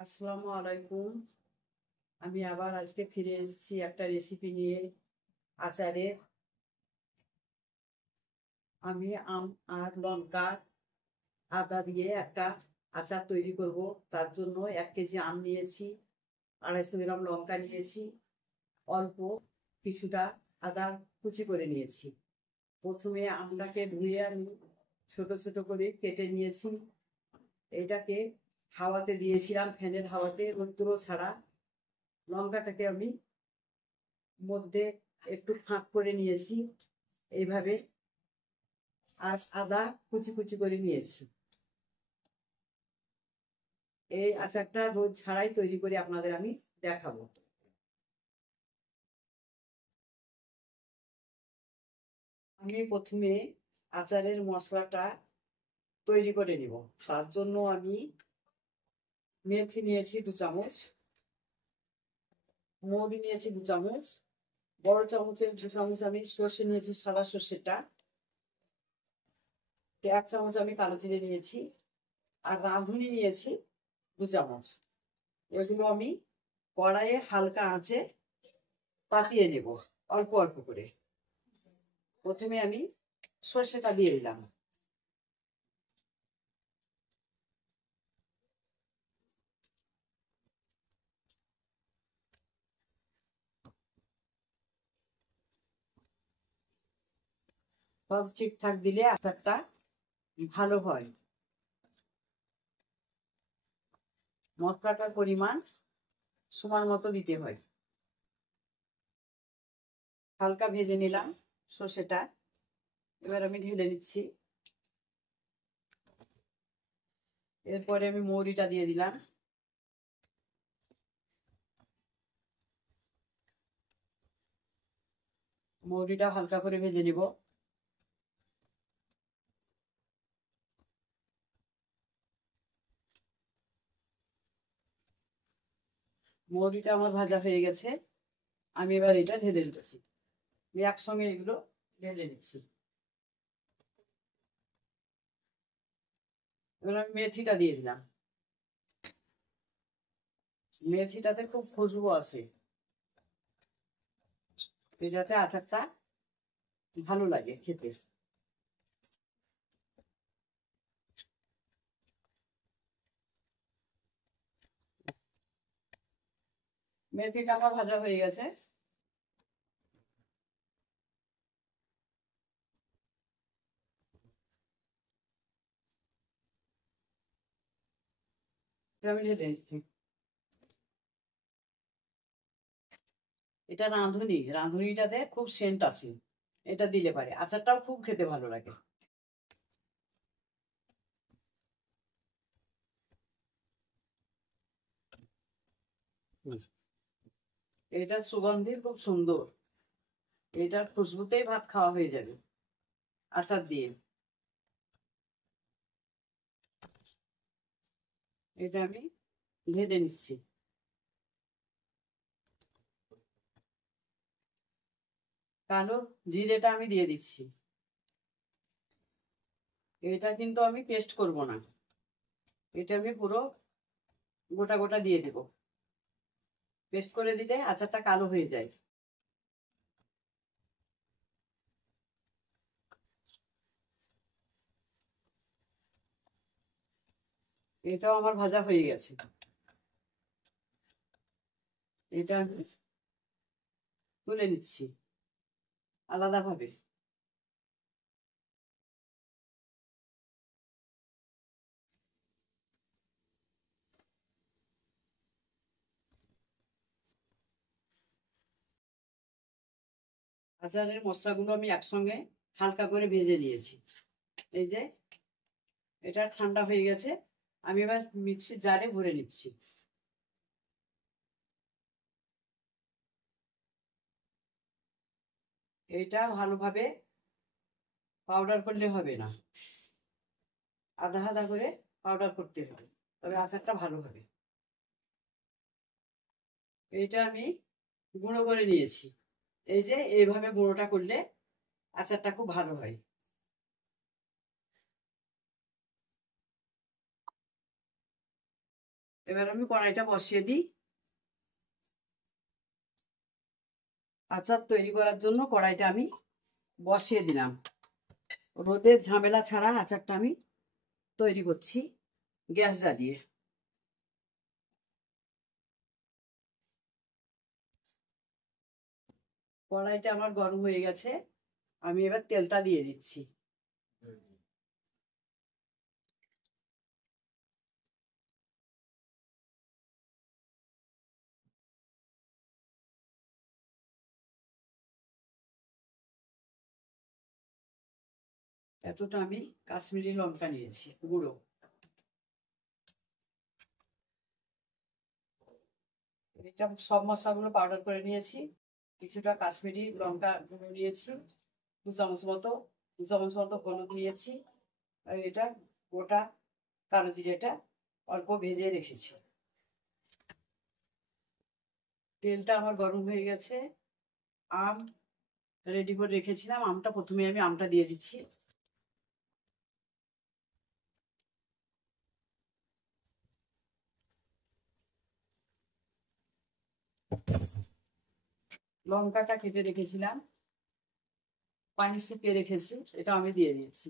আসসালামু আলাইকুম। আমি আবার আজকে ফিরে এসেছি একটা রেসিপি নিয়ে। আচারের। আমি আম আর লঙ্কা আদা দিয়ে একটা আচার তৈরি করব। তার জন্য 1 কেজি আম নিয়েছি, 250 গ্রাম লঙ্কা নিয়েছি, অল্প কিছুটা আদা কুচি করে নিয়েছি। প্রথমে আমটাকে ধুয়ে আমি ছোট ছোট করে কেটে নিয়েছি। এটাকে হাওয়াতে দিয়েছিলাম, ফ্যানের হাওয়াতে, রৌদ্র ছাড়া। লঙ্কাটাকে আমি মধ্যে একটু ফাঁক করে নিয়েছি এইভাবে। আর আদা কুচি কুচি করে নিয়েছি। এই আচারটা রোদ ছাড়াই তৈরি করে আপনাদের আমি দেখাবো। আমি প্রথমে আচারের মশলাটা তৈরি করে নিব। তার জন্য আমি মেথি নিয়েছি 2 চামচ, মৌরি নিয়েছি 2 চামচ, বড় চামচের 2 চামচ আমি সর্ষে নিয়েছি, সাদা সর্ষেটা। 1 চামচ আমি কালো জিরে নিয়েছি, আর রাঁধুনি নিয়েছি 2 চামচ। এগুলো আমি কড়াইয়ে হালকা আঁচে পাতিয়ে নেব, অল্প অল্প করে। প্রথমে আমি সর্ষেটা দিয়ে দিলাম। সব ঠিকঠাক দিলে আচারটা ভালো হয়। মশলাটার পরিমাণ সমান মতো দিতে হয়। হালকা ভেজে নিলাম সর্ষেটা। এবার আমি ঢেলে নিচ্ছি। এরপরে আমি মৌরিটা দিয়ে দিলাম। মৌরিটা হালকা করে ভেজে নিব। মৌরিটা আমার ভাজা হয়ে গেছে। আমি এবার এটা ঢেলে নিচ্ছি। আমি একসঙ্গে এগুলো ঢেলে নিচ্ছি। এবার আমি মেথিটা দিয়ে দিলাম। মেথিটাতে খুব খুশবু আছে, এটাতে আচারটা ভালো লাগে খেতে। মেথিটা আমার ভাজা হয়ে গেছে। আমি ঢেলে নিচ্ছি। এটা রাঁধুনি, রাঁধুনিটাতে খুব সেন্ট আছে। এটা দিলে পারে আচারটাও খুব খেতে ভালো লাগে। এটার সুগন্ধি খুব সুন্দর। এটার খুশবুতেই ভাত খাওয়া হয়ে যাবে আচার দিয়ে। এটা আমি ঢেলে নিচ্ছি। কালো জিরেটা আমি দিয়ে দিচ্ছি। এটা কিন্তু আমি পেস্ট করব না, এটা আমি পুরো গোটা গোটা দিয়ে দেব। পেস্ট করে দিলে আচারটা কালো হয়ে যায়। এটাও আমার ভাজা হয়ে গেছে। এটা আমি তুলে নিচ্ছি আলাদাভাবে। আচারের মশলাগুলো আমি একসঙ্গে হালকা করে ভেজে নিয়েছি। এই যে এটা ঠান্ডা হয়ে গেছে। আমি এবার মিক্সির জারে ভরে নিচ্ছি। এটা ভালোভাবে পাউডার করলে হবে না, আধা আধা করে পাউডার করতে হবে, তবে আচারটা ভালো হবে। এটা আমি গুঁড়ো করে নিয়েছি। এই যে এইভাবে গুঁড়োটা করলে আচারটা খুব ভালো হয়। এবার আমি কড়াইটা বসিয়ে দিই। আচার তৈরি করার জন্য কড়াইটা আমি বসিয়ে দিলাম। রোদের ঝামেলা ছাড়া আচারটা আমি তৈরি করছি গ্যাস জ্বালিয়ে। কড়াইটা আমার গরম হয়ে গেছে, আমি এবার তেলটা দিয়ে দিচ্ছি। এতটা আমি কাশ্মীরি লঙ্কা নিয়েছি গুঁড়ো। এটা সব মশলাগুলো পাউডার করে নিয়েছি। কিছুটা কাশ্মীরি লঙ্কা গুঁড়ো নিয়েছি, 2 চামচ মতো হলুদ নিয়েছি। আর এটা গোটা কালো জিরেটা অল্প ভেজে রেখেছি। তেলটা আমার গরম হয়ে গেছে। আম রেডি করে রেখেছিলাম, আমটা প্রথমে আমি আমটা দিয়ে দিচ্ছি। লঙ্কাটা কেটে রেখেছিলাম, পানি শুকিয়ে রেখেছি, এটা আমি দিয়ে দিয়েছি।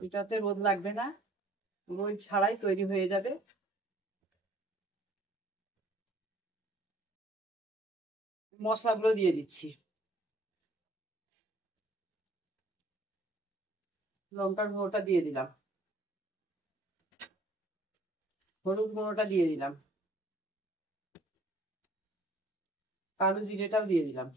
এটাতে রোদ লাগবে না, রোদ ছাড়াই তৈরি হয়ে যাবে। মশলাগুলো দিয়ে দিচ্ছি। লঙ্কার গুঁড়োটা দিয়ে দিলাম, হলুদ গুঁড়োটা দিয়ে দিলাম, কালো জিরেটাও দিয়ে দিলাম।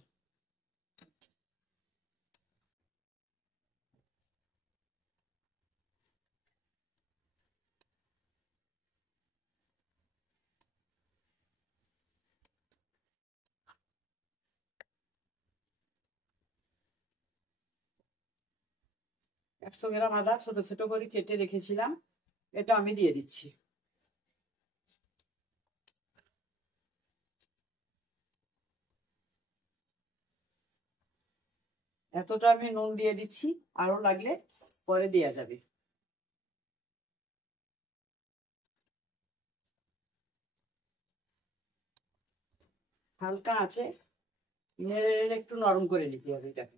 একশো গ্রাম আদা ছোট ছোট করে কেটে রেখেছিলাম, এটা আমি দিয়ে দিচ্ছি। এতটা আমি নুন দিয়ে দিচ্ছি, আরো লাগলে পরে দেওয়া যাবে। হালকা আছে, নেড়ে নেড়ে একটু নরম করে নিতে হবে এটাকে।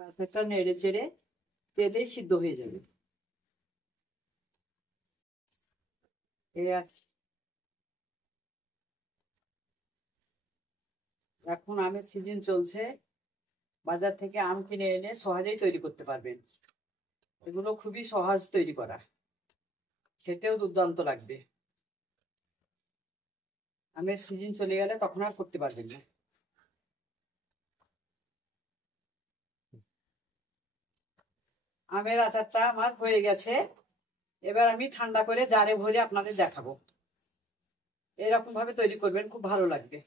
পাঁচটা নেড়ে চেড়ে তেলে সিদ্ধ হয়ে যাবে। এখন আমের সিজন চলছে, বাজার থেকে আম কিনে এনে সহজেই তৈরি করতে পারবেন। এগুলো খুবই সহজ তৈরি করা, খেতেও দুর্দান্ত লাগবে। আমের সিজন চলে গেলে তখন আর করতে পারবেন না। আমের আচারটা আমার হয়ে গেছে, এবার আমি ঠান্ডা করে জারে ভরে আপনাদের দেখাবো। এরকম ভাবে তৈরি করবেন, খুব ভালো লাগবে।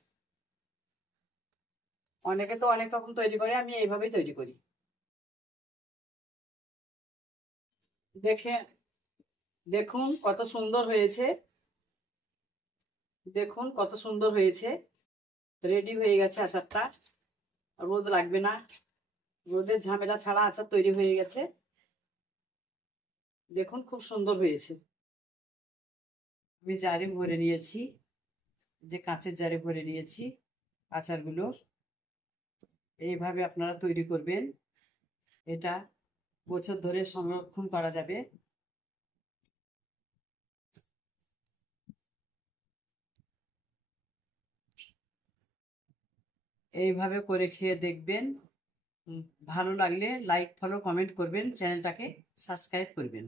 অনেকে তো অনেক রকম তৈরি করে, আমি এইভাবেই তৈরি করি। দেখে দেখুন কত সুন্দর হয়েছে, দেখুন কত সুন্দর হয়েছে। রেডি হয়ে গেছে আচারটা, রোদ লাগবে না, রোদের ঝামেলা ছাড়া আচার তৈরি হয়ে গেছে। দেখুন খুব সুন্দর হয়েছে। আমি জারে ভরে নিয়েছি, যে কাঁচের জারে ভরে নিয়েছি আচারগুলো। এইভাবে আপনারা তৈরি করবেন, এটা বছর ধরে সংরক্ষণ করা যাবে। এইভাবে করে খেয়ে দেখবেন। ভালো লাগলে লাইক ফলো কমেন্ট করবেন, চ্যানেলটাকে সাবস্ক্রাইব করবেন।